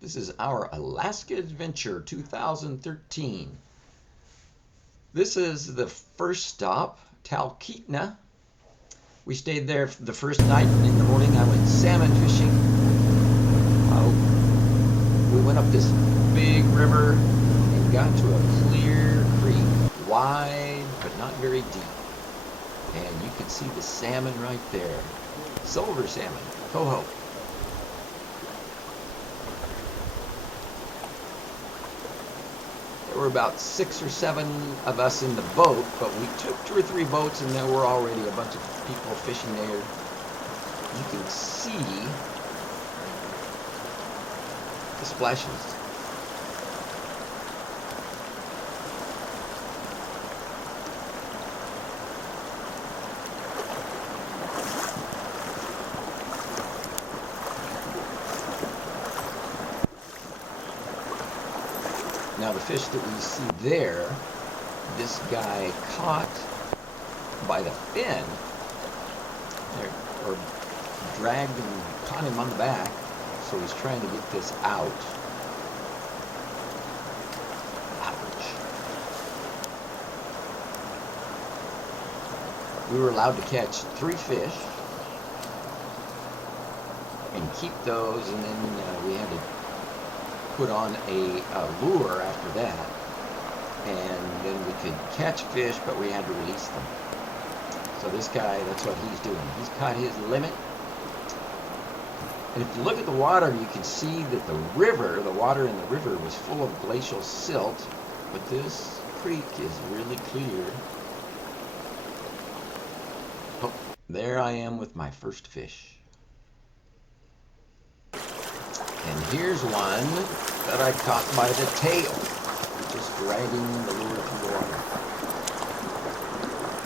This is our Alaska Adventure 2013. This is the first stop, Talkeetna. We stayed there the first night. In the morning I went salmon fishing. We went up this big river and got to a clear creek, wide but not very deep. And you can see the salmon right there. Silver salmon, coho. There were about 6 or 7 of us in the boat, but we took 2 or 3 boats and there were already a bunch of people fishing there. You can see the splashes. Now the fish that we see there, this guy caught by the fin, or dragged and caught him on the back, so he's trying to get this out. Ouch. We were allowed to catch 3 fish and keep those, and then we had to put on a lure after that, and then we could catch fish, but we had to release them. So this guy, that's what he's doing. He's caught his limit. And if you look at the water, you can see that the water in the river was full of glacial silt, but this creek is really clear. Oh, there I am with my first fish. And here's one that I caught by the tail, just dragging the lure through the water.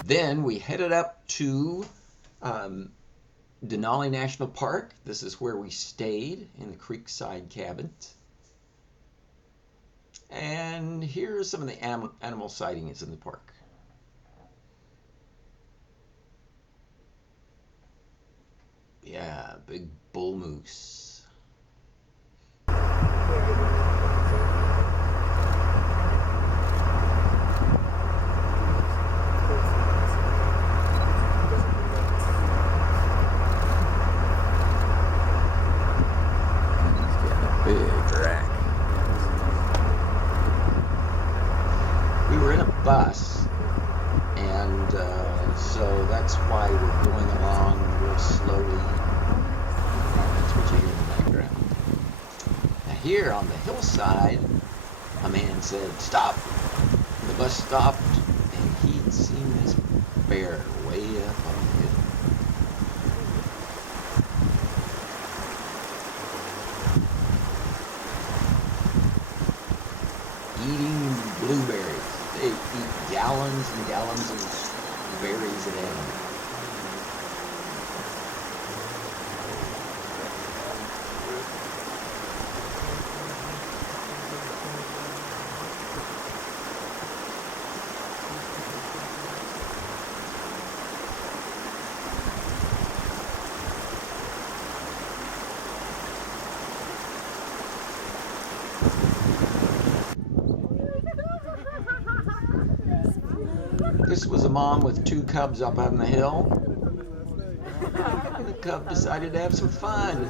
Then we headed up to Denali National Park. This is where we stayed, in the creekside cabins. And here are some of the animal sightings in the park. Yeah, big bull moose. We were in a bus, and so that's why we're going along real slowly. That's what you hear in the background. Now here on the hillside, a man said, "Stop." The bus stopped, and he'd seen this bear way up on the hill. Eating blueberries. They eat gallons and gallons of berries a day. This was a mom with 2 cubs up on the hill. The cub decided to have some fun.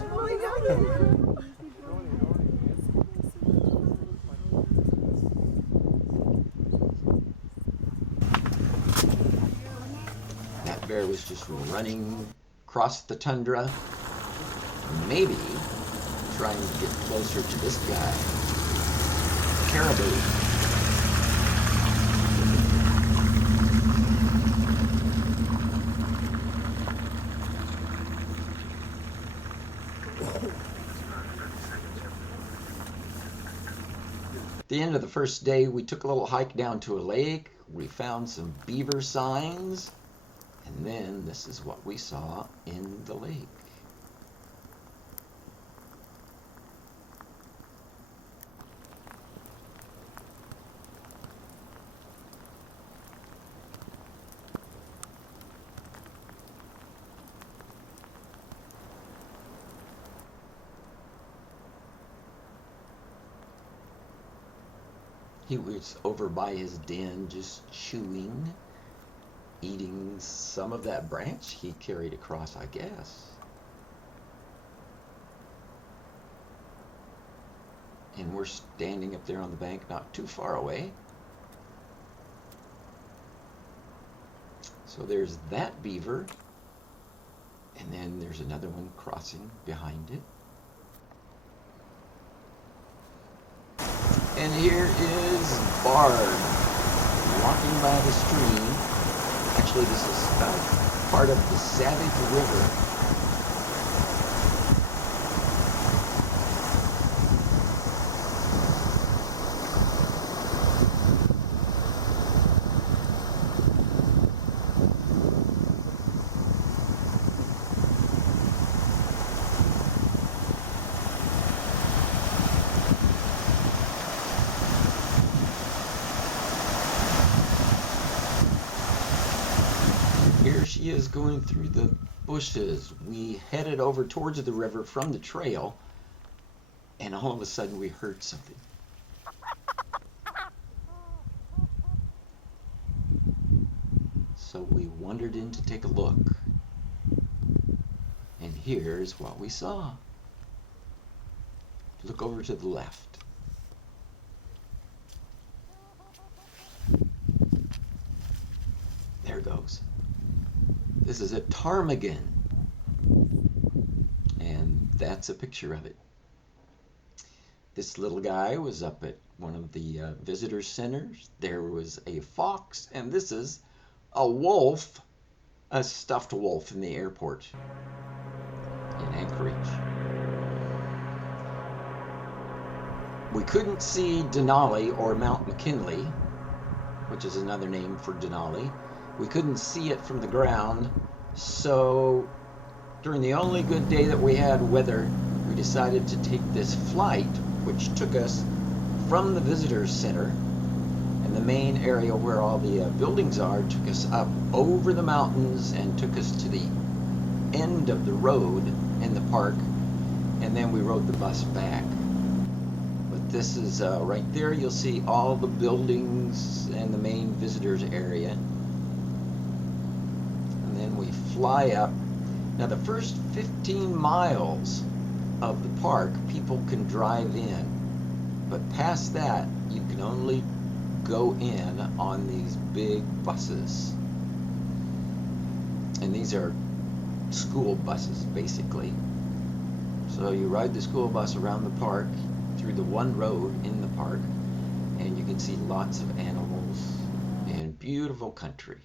That bear was just running across the tundra, maybe trying to get closer to this guy. Caribou. At the end of the first day, we took a little hike down to a lake. We found some beaver signs, and then this is what we saw in the lake. He was over by his den just chewing, eating some of that branch he carried across, I guess. And we're standing up there on the bank not too far away. So there's that beaver. And then there's another one crossing behind it. And here is Bard walking by the stream. Actually, this is part of the Savage River. Here she is going through the bushes. We headed over towards the river from the trail, and all of a sudden we heard something. So we wandered in to take a look. And here's what we saw. Look over to the left. There goes. This is a ptarmigan, and that's a picture of it. This little guy was up at one of the visitor centers. There was a fox, and this is a wolf, a stuffed wolf in the airport in Anchorage. We couldn't see Denali or Mount McKinley, which is another name for Denali. We couldn't see it from the ground, so during the only good day that we had weather, we decided to take this flight, which took us from the visitors center and the main area where all the buildings are, took us up over the mountains and took us to the end of the road in the park, and then we rode the bus back. But this is right there, you'll see all the buildings and the main visitors area. And then we fly up. Now the first 15 miles of the park people can drive in, but past that you can only go in on these big buses. And these are school buses basically. So you ride the school bus around the park through the one road in the park, and you can see lots of animals and beautiful country.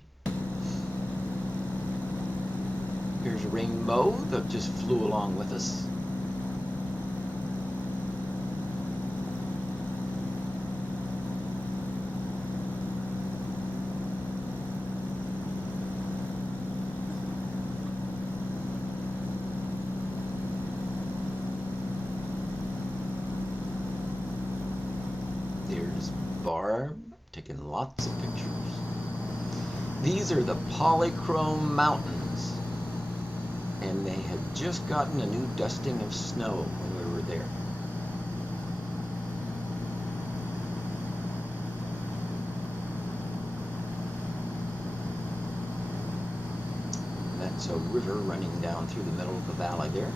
Here's a rainbow that just flew along with us. There's Barb taking lots of pictures. These are the Polychrome Mountains, and they had just gotten a new dusting of snow when we were there. And that's a river running down through the middle of the valley there.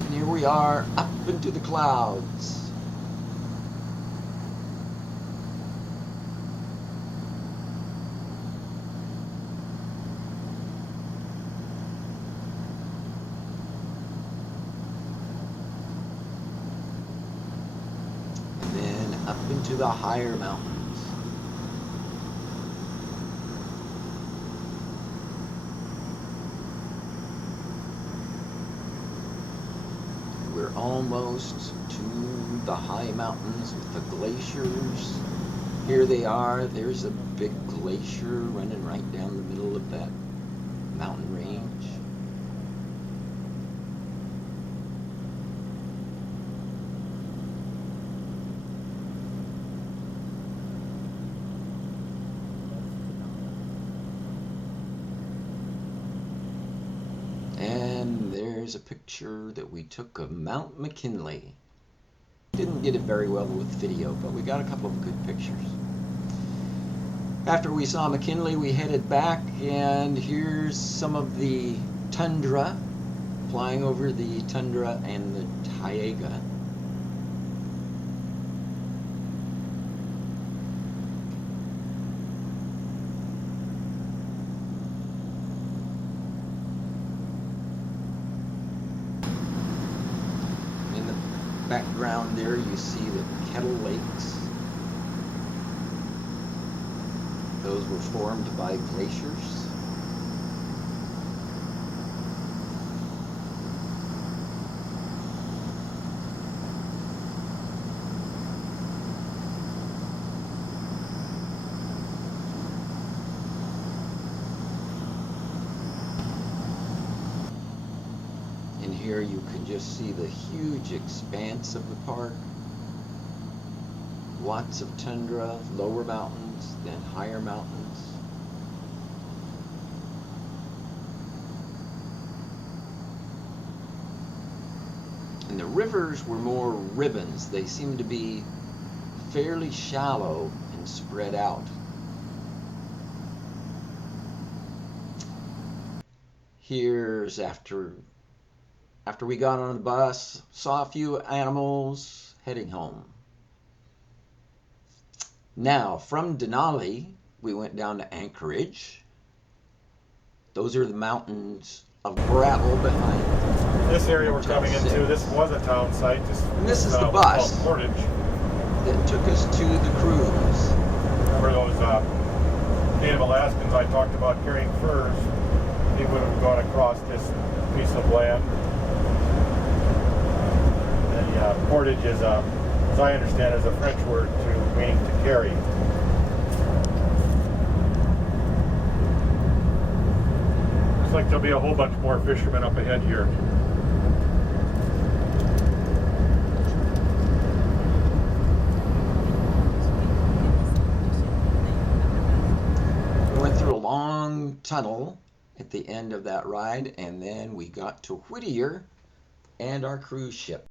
And here we are up into the clouds. And then up into the higher mountains. We're almost to the high mountains with the glaciers. Here they are. There's a big glacier running right down the middle of that mountain range. And there's a picture that we took of Mount McKinley. Didn't get it very well with video, but we got a couple of good pictures. After we saw McKinley, we headed back, and here's some of the tundra, flying over the tundra and the taiga. In the background there, you see the Kettle Lakes. Those were formed by glaciers. And here you can just see the huge expanse of the park. Lots of tundra, lower mountains, then higher mountains. And the rivers were more ribbons. They seemed to be fairly shallow and spread out. Here's after we got on the bus, saw a few animals heading home. Now, from Denali, we went down to Anchorage. Those are the mountains of gravel behind. This area we're coming into, this was a town site. And this is the bus Portage that took us to the cruise. Remember those Native Alaskans I talked about carrying furs? They would have gone across this piece of land. And portage is, as I understand, is a French word meaning to carry. Looks like there'll be a whole bunch more fishermen up ahead here. We went through a long tunnel at the end of that ride, and then we got to Whittier and our cruise ship.